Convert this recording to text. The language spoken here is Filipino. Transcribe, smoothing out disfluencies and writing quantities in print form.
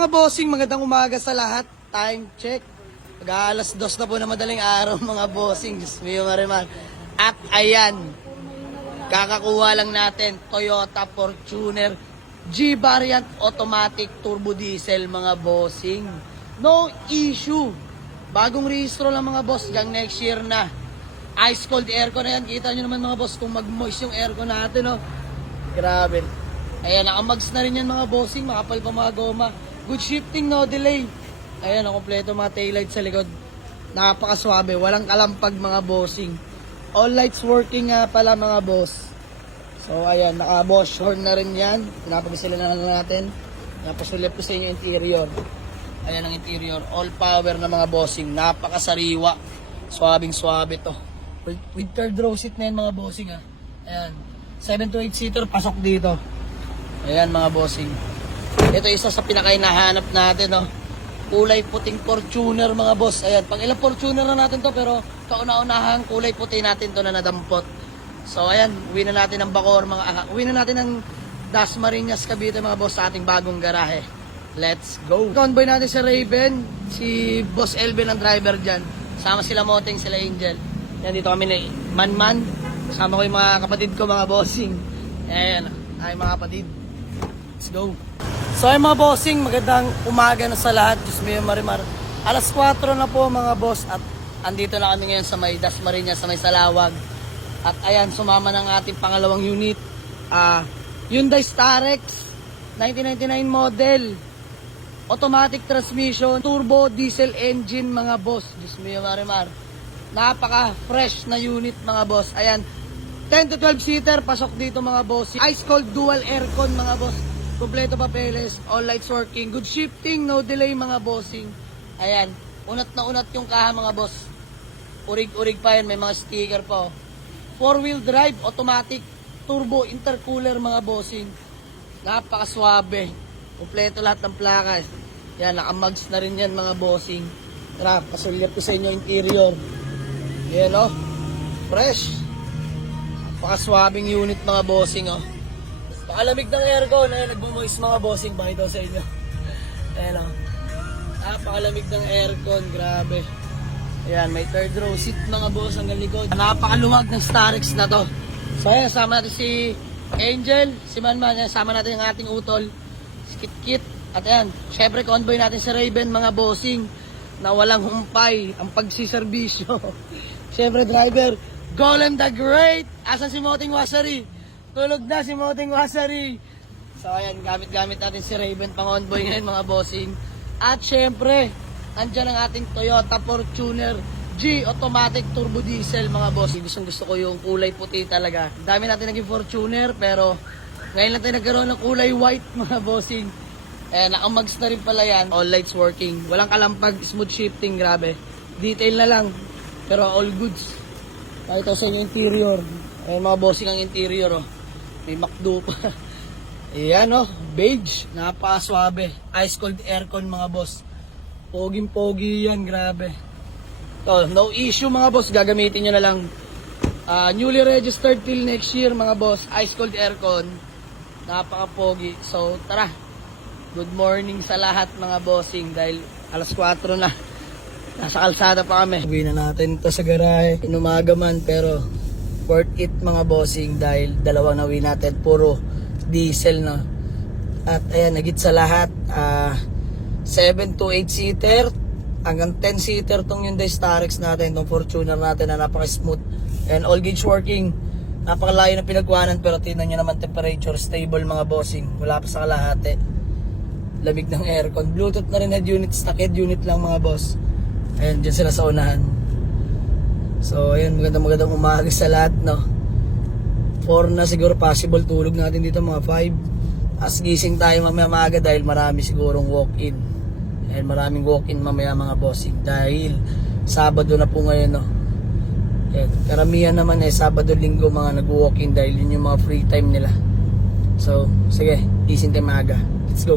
mga bossing, magandang umaga sa lahat. Time check. Mag-aalas 2 na po na madaling araw mga bossing. Diyos mio marimar. At ayan, kakakuha lang natin Toyota Fortuner G-Variant Automatic Turbo Diesel mga bossing. No issue. Bagong rehistro lang mga boss, hanggang next year na. Ice cold aircon na yan. Kita nyo naman mga boss kung mag-moist yung aircon natin. Oh. Grabe. Ayan, nakamags na rin yan mga bossing. Makapal pa mga goma. Good shifting, no delay. Ayan, kompleto mga taillights sa likod. Napakaswabe. Walang kalampag mga bossing. All lights working nga pala mga boss. So ayan, naka-boss horn na rin yan. Pinapagsilan na lang natin. Napasulip ko sa inyo interior. Ayan ang interior. All power na mga bossing. Napakasariwa. Swabing swabe to. With third row seat na yan mga bossing ha. Ayan. 7 to 8 seater pasok dito. Ayan mga bossing. Ito isa sa pinakainahanap natin no. Kulay puting Fortuner mga boss. Ayan. Pang ilang Fortuner na natin to pero kauna-unahang kulay puti natin to na nadampot. So ayan. Uwi na natin ng Bacoor. Uwi na natin ng Dasmariñas Cavite mga boss sa ating bagong garahe. Let's go. Convoy natin si Raven. Si Boss Elvin ang driver dyan. Sama sila Moteng, sila Angel. Yan dito kami na man-man. Kasama ko yung mga kapatid ko mga bossing. Ayan. Ay mga kapatid. Let's go. So ay mga bossing, magandang umaga na sa lahat. Diyos mio marimar. Alas 4 na po mga boss. At andito na kami ngayon sa may Dasmariñas, sa may Salawag. At ayan, sumama ng ating pangalawang unit. Hyundai Starex 1999 model. Automatic transmission, turbo diesel engine mga boss. Diyos mio marimar. Napaka fresh na unit mga boss. Ayan, 10 to 12 seater pasok dito mga boss. Ice cold dual aircon mga boss. Kompleto papeles, all lights working, good shifting, no delay mga bossing. Ayan, unat na unat yung kaha mga boss. Urig-urig pa yan, may mga sticker pa. 4-wheel drive, automatic, turbo, intercooler mga bossing. Napakaswabe. Kompleto lahat ng plakas. Yan, nakamags na rin yan mga bossing. Tara, pasulyap ko sa inyo interior. Yan o, fresh. Napakaswabing unit mga bossing o. Pakalamig ng aircon, ayun, nagbumoist mga bossing, pakita ko sa inyo. Ayan o. Napakalamig ng aircon, grabe. Ayan, may third row seat mga boss hanggang likod. Napakaluwag ng Starex na to. So ayan, sama natin si Angel, si Manman, sama natin ang ating utol, si Kit-Kit. At ayan, syempre convoy natin si Raven mga bossing, na walang humpay ang pagsiservisyo. Syempre driver, Golem the Great. Asa si Moteng Wasari? Tulog na si Moteng Wasari. So ayan, gamit-gamit natin si Raven pang convoy ngayon mga bossing. At syempre, andyan ang ating Toyota Fortuner G Automatic Turbo Diesel mga boss. Gusto ko yung kulay puti talaga. Dami natin naging Fortuner pero ngayon lang tayo nagkaroon ng kulay white mga bossing. Nakamags na rin pala yan. All lights working. Walang kalampag, smooth shifting, grabe. Detail na lang pero all goods. Pakita sa inyo interior. Ayan mga bossing ang interior oh. May McDo pa. Ayan oh, beige. Napakaswabe. Ice cold aircon mga boss. Poging-pogi yan, grabe. So, no issue mga boss, gagamitin nyo na lang. Newly registered till next year mga boss. Ice cold aircon. Napaka-pogi. So, tara. Good morning sa lahat mga bossing. Dahil alas 4 na. Nasa kalsada pa kami. Uwi na natin ito sa garahe. Inumaga man pero worth it mga bossing. Dahil dalawang nawi natin. Puro diesel na. At ayan, nagit sa lahat. 7 to 8 seater hanggang 10 seater tong Hyundai Starex natin, tong Fortuner natin na napaka-smooth and all gauge working. Napakalayo ng pinagkuhanan pero tingnan nyo naman temperature stable mga bossing. Wala pa sa kalahati. Lamig ng aircon. Bluetooth na rin head unit, stock head unit lang mga boss. Ayan, dyan sila sa unahan. So ayan, magandang umaga sa lahat no. 4 na siguro possible tulog natin dito mga 5. As gising tayo mamaya maaga dahil marami sigurong walk-in. Dahil maraming walk-in mamaya mga bossing. Dahil Sabado na po ngayon no. Karamihan naman Sabado, Linggo mga nag-walk-in dahil yun yung mga free time nila. So sige, gising tayo maaga. Let's go.